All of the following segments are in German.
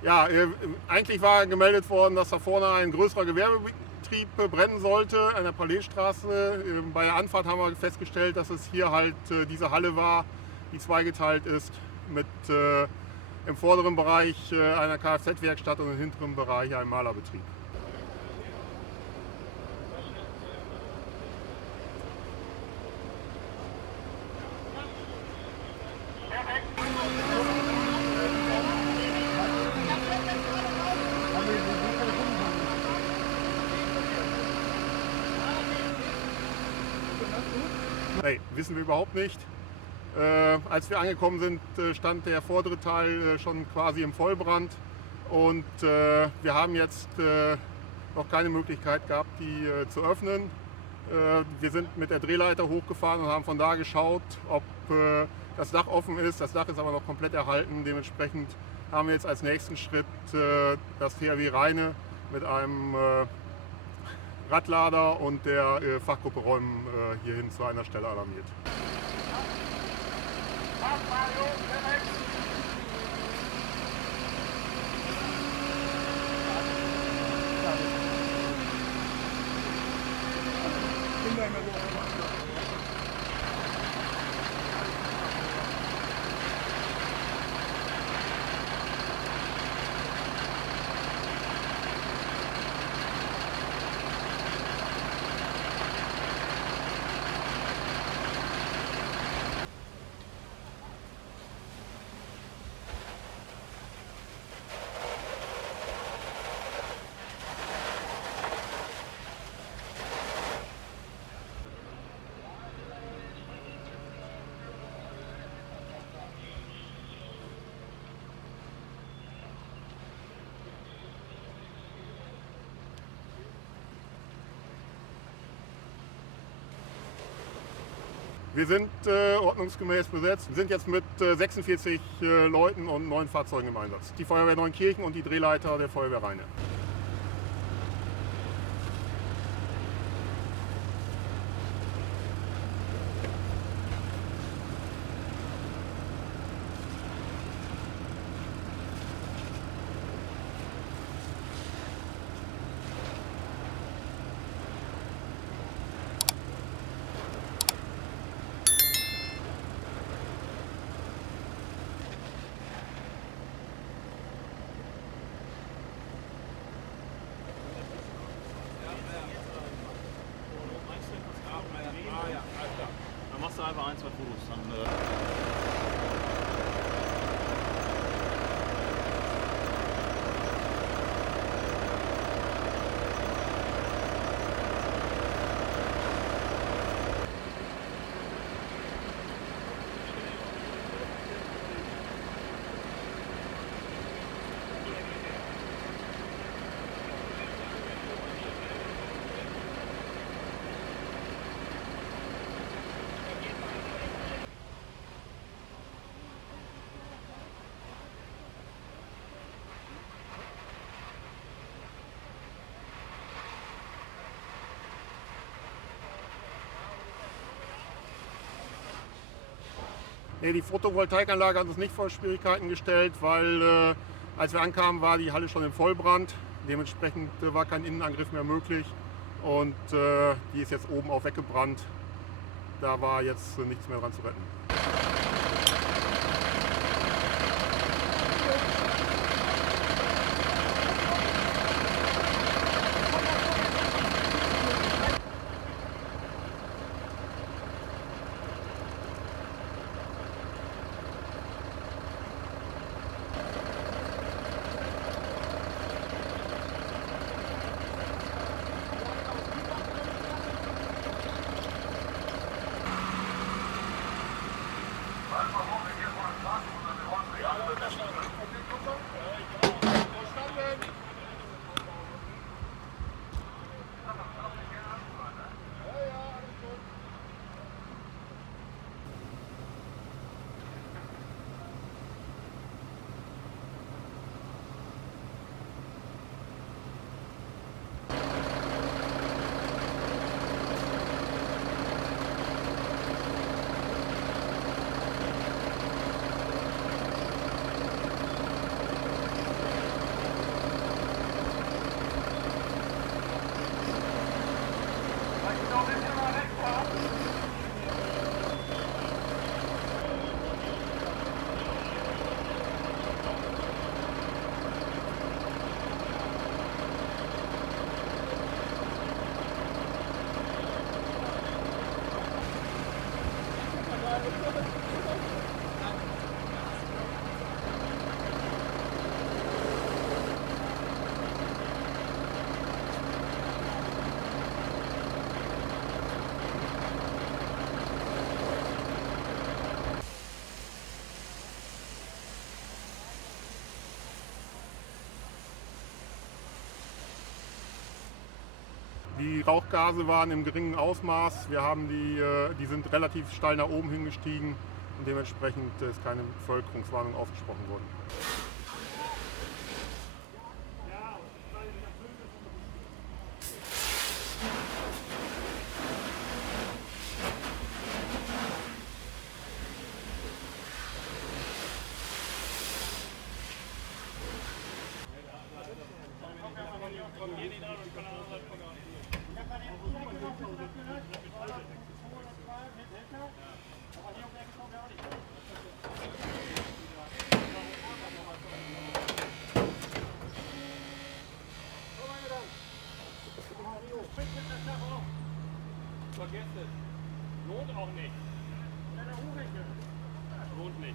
Ja, eigentlich war gemeldet worden, dass da vorne ein größerer Gewerbebetrieb brennen sollte, an der Palaisstraße. Bei der Anfahrt haben wir festgestellt, dass es hier halt diese Halle war, die zweigeteilt ist, mit im vorderen Bereich einer Kfz-Werkstatt und im hinteren Bereich einem Malerbetrieb. Nee, wissen wir überhaupt nicht. Als wir angekommen sind, stand der vordere Teil schon quasi im Vollbrand und wir haben jetzt noch keine Möglichkeit gehabt, die zu öffnen. Wir sind mit der Drehleiter hochgefahren und haben von da geschaut, ob das Dach offen ist. Das Dach ist aber noch komplett erhalten. Dementsprechend haben wir jetzt als nächsten Schritt das THW Rheine mit einem Radlader und der Fachgruppe Räumen hierhin zu einer Stelle alarmiert. Wir sind ordnungsgemäß besetzt, sind jetzt mit 46 Leuten und 9 Fahrzeugen im Einsatz. Die Feuerwehr Neunkirchen und die Drehleiter der Feuerwehr Rheine. Dann machst du einfach ein, zwei Fotos. Dann, Nee, die Photovoltaikanlage hat uns nicht vor Schwierigkeiten gestellt, weil als wir ankamen, war die Halle schon im Vollbrand. Dementsprechend war kein Innenangriff mehr möglich und die ist jetzt oben auch weggebrannt. Da war jetzt nichts mehr dran zu retten. Die Rauchgase waren im geringen Ausmaß. Wir haben die sind relativ steil nach oben hingestiegen und dementsprechend ist keine Bevölkerungswarnung ausgesprochen worden. Vergesst es. Lohnt auch nicht. Lohnt nicht.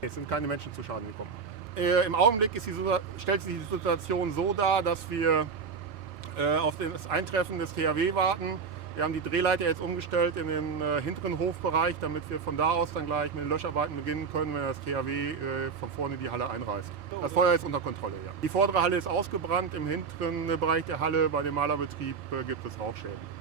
Es sind keine Menschen zu Schaden gekommen. Im Augenblick stellt sich die Situation so dar, dass wir auf das Eintreffen des THW warten. Wir haben die Drehleiter jetzt umgestellt in den hinteren Hofbereich, damit wir von da aus dann gleich mit den Löscharbeiten beginnen können, wenn das THW von vorne die Halle einreißt. Das Feuer ist unter Kontrolle, ja. Die vordere Halle ist ausgebrannt, im hinteren Bereich der Halle bei dem Malerbetrieb gibt es Rauchschäden.